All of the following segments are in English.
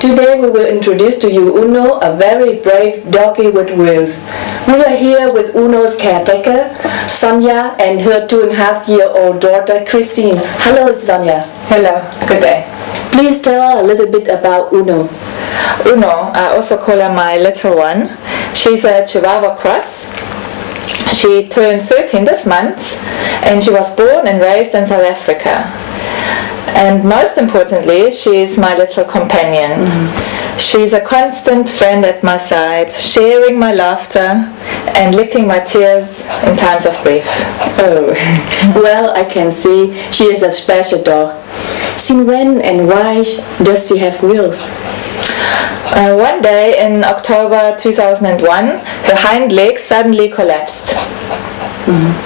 Today we will introduce to you Uno, a very brave doggy with wheels. We are here with Uno's caretaker, Sonia, and her 2.5-year-old daughter, Christine. Hello, Sonia. Hello, good day. Please tell us a little bit about Uno. Uno, I also call her my little one. She's a Chihuahua cross. She turned 13 this month, and she was born and raised in South Africa. And most importantly, she's my little companion. She's a constant friend at my side, sharing my laughter and licking my tears in times of grief. Oh, well, I can see she is a special dog. Since when and why does she have wheels? One day in October 2001, her hind legs suddenly collapsed.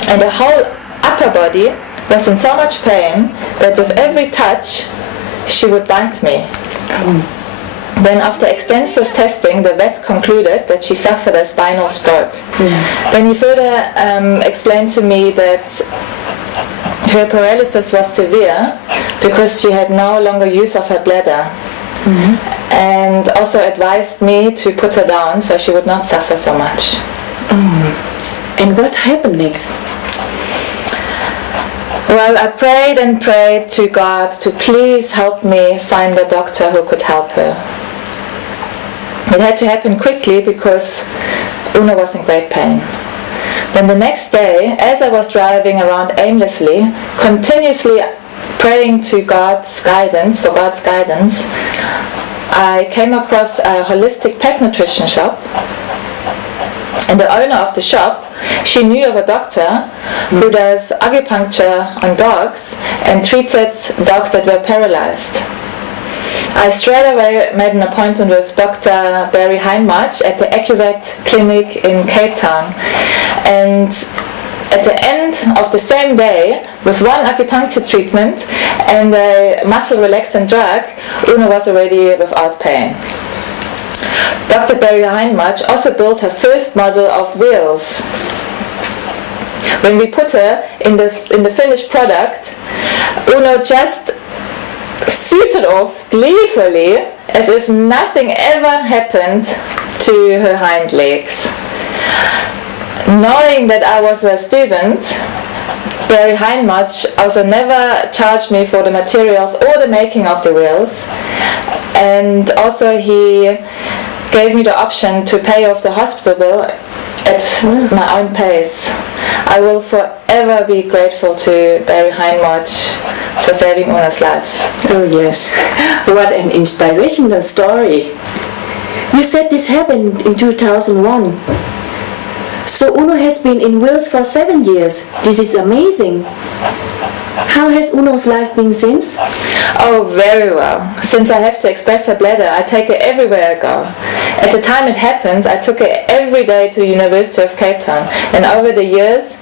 And her whole upper body was in so much pain that with every touch she would bite me. Then after extensive testing, the vet concluded that she suffered a spinal stroke. Then he further explained to me that her paralysis was severe because she had no longer use of her bladder. And also advised me to put her down so she would not suffer so much. And what happened next? Well, I prayed and prayed to God to please help me find a doctor who could help her. It had to happen quickly because Uno was in great pain. Then the next day, as I was driving around aimlessly, continuously praying to God's guidance, I came across a holistic pet nutrition shop. And the owner of the shop, she knew of a doctor who does acupuncture on dogs and treated dogs that were paralyzed. I straight away made an appointment with Dr. Barry Heinmarch at the AccuVet clinic in Cape Town. And at the end of the same day, with one acupuncture treatment and a muscle relaxant drug, Uno was already without pain. Dr. Barry Heinmarch also built her first model of weels. When we put her in the finished product, Uno just suited off gleefully as if nothing ever happened to her hind legs. Knowing that I was a student, Barry Heinmarch also never charged me for the materials or the making of the wheels, and also he gave me the option to pay off the hospital bill at my own pace. I will forever be grateful to Barry Heinmarch for saving Uno's life. Oh yes, what an inspirational story. You said this happened in 2001. So Uno has been in wheels for 7 years. This is amazing. How has Uno's life been since? Oh, very well. Since I have to express her bladder, I take her everywhere I go. At the time it happened, I took her every day to the University of Cape Town. And over the years,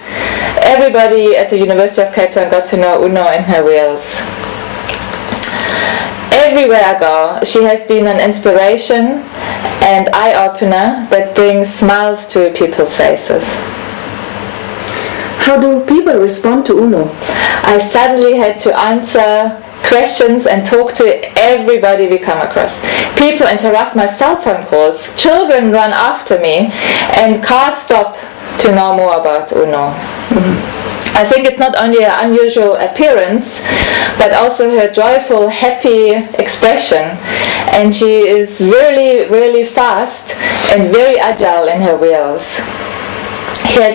everybody at the University of Cape Town got to know Uno and her wheels. Everywhere I go, she has been an inspiration and eye-opener that brings smiles to people's faces. How do people respond to Uno? I suddenly had to answer questions and talk to everybody we come across. People interrupt my cell phone calls, children run after me, and cars stop to know more about Uno. I think it's not only her unusual appearance, but also her joyful, happy expression. And she is really, really fast and very agile in her wheels.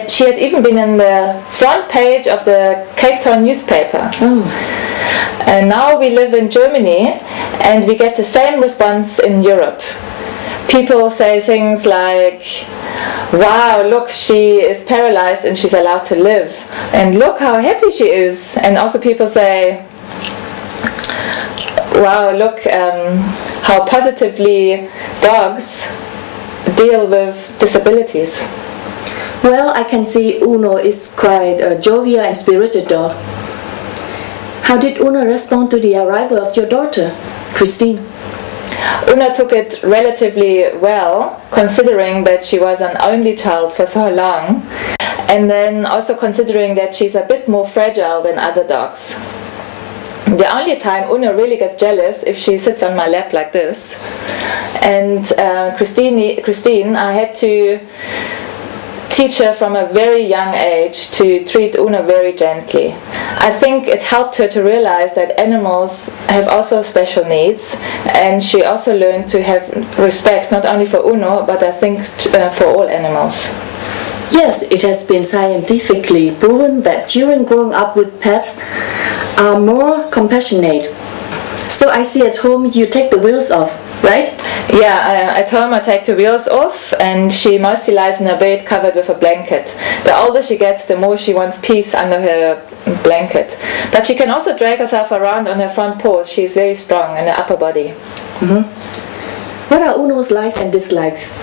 She has even been in the front page of the Cape Town newspaper. And now we live in Germany and we get the same response in Europe. People say things like, wow, look, she is paralyzed and she's allowed to live. And look how happy she is. And also people say, wow, look how positively dogs deal with disabilities. Well, I can see Uno is quite a jovial and spirited dog. How did Uno respond to the arrival of your daughter, Christine? Uno took it relatively well, considering that she was an only child for so long, and then also considering that she's a bit more fragile than other dogs. The only time Uno really gets jealous if she sits on my lap like this. And Christine, I had to teach her from a very young age to treat Uno very gently. I think it helped her to realize that animals have also special needs, and she also learned to have respect not only for Uno, but I think for all animals. Yes, it has been scientifically proven that children growing up with pets are more compassionate. So I see at home you take the wheels off, right? Yeah, at home I take the wheels off, and she mostly lies in her bed covered with a blanket. The older she gets, the more she wants peace under her blanket. But she can also drag herself around on her front paws. She's very strong in her upper body. What are Uno's likes and dislikes?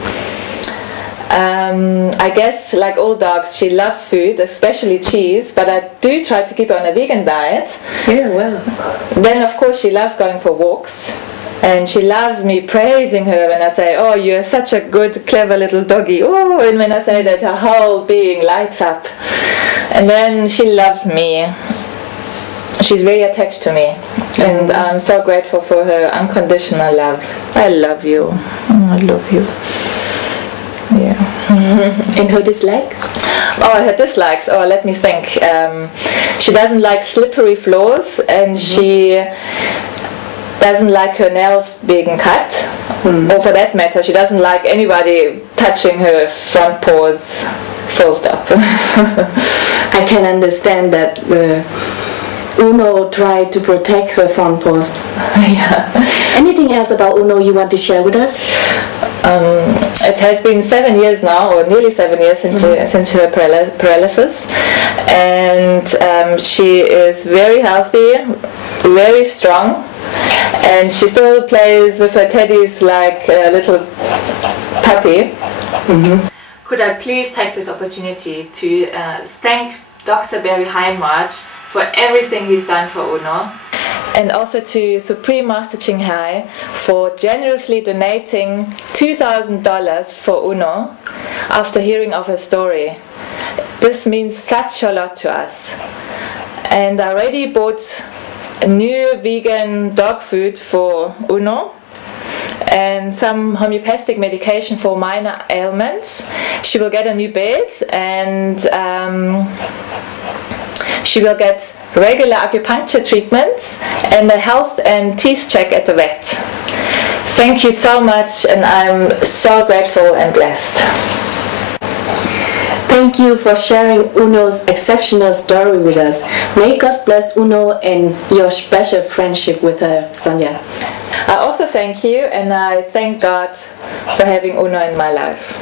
I guess, like all dogs, she loves food, especially cheese, but I do try to keep her on a vegan diet. Yeah, well. Then, of course, she loves going for walks. And she loves me praising her when I say, "Oh, you're such a good, clever little doggy." Oh, and when I say that, her whole being lights up. And then she loves me. She's very attached to me. And I'm so grateful for her unconditional love. I love you. I love you. Yeah. And her dislikes? Oh, her dislikes. Oh, let me think. She doesn't like slippery floors, and she doesn't like her nails being cut, or for that matter, she doesn't like anybody touching her front paws, full stop. I can understand that Uno tried to protect her front paws. Yeah. Anything else about Uno you want to share with us? It has been 7 years now, or nearly 7 years since her paralysis, and she is very healthy, very strong, and she still plays with her teddies like a little puppy. Could I please take this opportunity to thank Dr. Barry Heinmarch for everything he's done for Uno, and also to Supreme Master Ching Hai for generously donating $2,000 for Uno after hearing of her story. This means such a lot to us. And I already bought a new vegan dog food for Uno and some homeopathic medication for minor ailments. She will get a new bed, and she will get regular acupuncture treatments and a health and teeth check at the vet. Thank you so much, and I'm so grateful and blessed. Thank you for sharing Uno's exceptional story with us. May God bless Uno and your special friendship with her, Sonia. I also thank you, and I thank God for having Uno in my life.